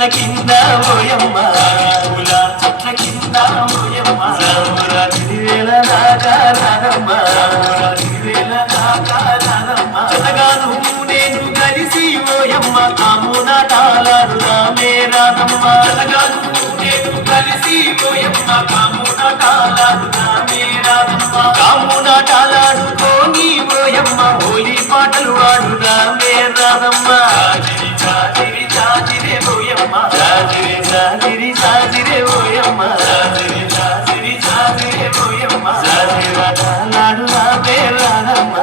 చెట్ల కింద ఓయమ్మ పూల చెట్ల కింద ఓయమ్మ రాముల దాకా రానమ్మ జతగాను నేను కలిసి ఓయమ్మ కామునాటాలాడుదామే రానమ్మ జతగాను నేను కలిసి ఓయమ్మ కామునాటాలాడుదామే రానమ్మ కామునాటాలాడుకోని ఓయమ్మ హోలీ పాటలు ఆడుదామే రానమ్మ జాజిరి జాజిరే ఓయమ్మ జాజిరి జాజిరి జాజిరే ఓయమ్మ జాజిరి జాజిరి జాజిరే ఓయమ్మ జాజిరాటాలాడుదామే రానమ్మ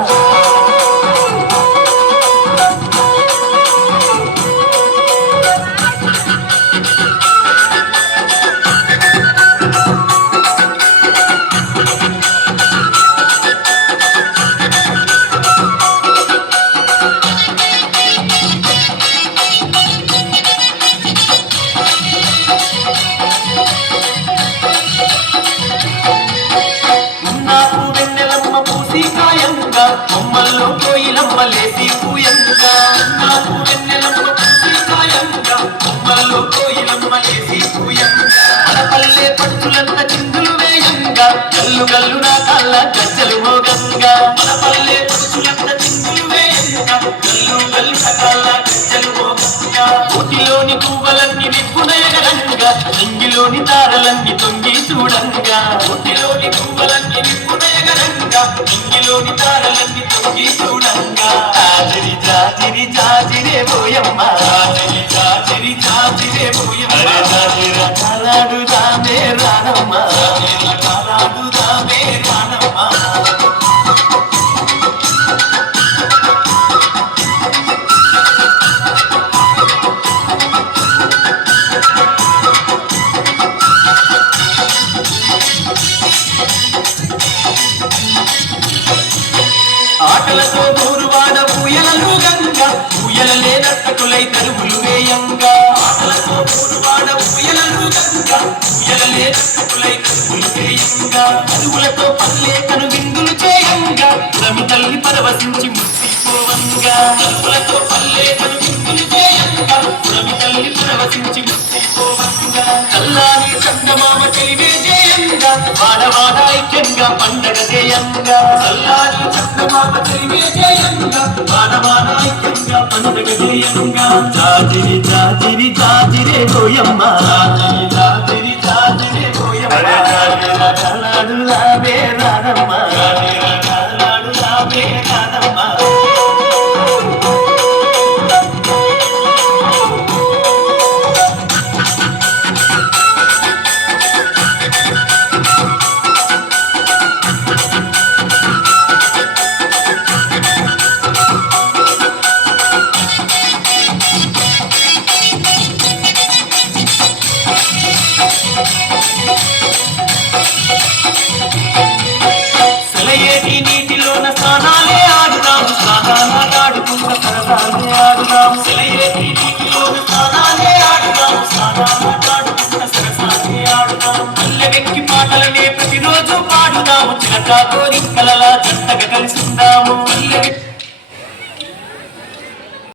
కొమ్మల్లో కోయిలమ్మ లేసి పూయంగా నాకు వెన్నెలమ్మ పూసి కాయంగా కొమ్మల్లో కోయిలమ్మ లేసి పూయంగా మన పల్లె పట్టులంత చిందులు వేయంగా గల్లు గల్లు నా కాళ్ళ గజ్జలు మోగంగా మన పల్లె పట్టులంత చిందులు వేయంగా గల్లు గల్లు నా కాళ్ళ గజ్జలు మోగంగా ఊటిలోని పువ్వులన్నీ నిప్పునయగరంగా నింగిలోని తారలన్నీ తొంగి చూడంగా ఊటిలోని పువ్వులన్నీ నిప్పునయగరంగా నింగిలోని తారలన్నీ తొంగి చూడంగా జాజిరి జాజిరి జాజిరే ఓయమ్మ జాజిరి జాజిరి జాజిరే ఓయమ్మ జాజిరాటాలాడుదామే రానమ్మ జాజిరాటాలాడుదామే రానమ్మ ఆటలతో ఊరువాడ ఊయలలు గంగా ఊయలలే నట్టకులై తరువులు వేయంగా ఆటలతో ఊరువాడ ఊయలలు గంగా ఊయలలే నట్టకులై తరువులు వేయంగా అరువులతో పల్లె కను విందులు చేయంగా రమి తల్లి పరవశించి ముక్తిపోవంగా అరువులతో పల్లె కను విందులు చేయంగా రమి తల్లి పరవశించి ముక్తిపోవంగా చల్లాని చందమామ తెలివే చేయంగా వాడవాడ ఐక్యంగా పండగ చేయంగా చల్లాని చందమామ తెలివే చేయంగా వాడవాడ ఐక్యంగా పండగ చేయంగా జాజిరి జాజిరి జాజిరే ఓయమ్మ జాజిరి జాజిరి జాజిరే ఓయమ్మ జాజిరాటాలాడుదామే రానమ్మ జాజిరాటాలాడుదామే రానమ్మ నీటిలోన స్నానాలే ఆడుదాము స్నానాలాడుకుంటా సరసాలే ఆడుదాము నీటిలోన స్నానాలే ఆడుదాము స్నానాలాడుకుంటా సరసాలే ఆడుదాము పల్లెవెక్కి పాటలనే ప్రతిరోజు పాడుదాము చిలకా కోరికలలా జంటగా కలిసి ఉందాము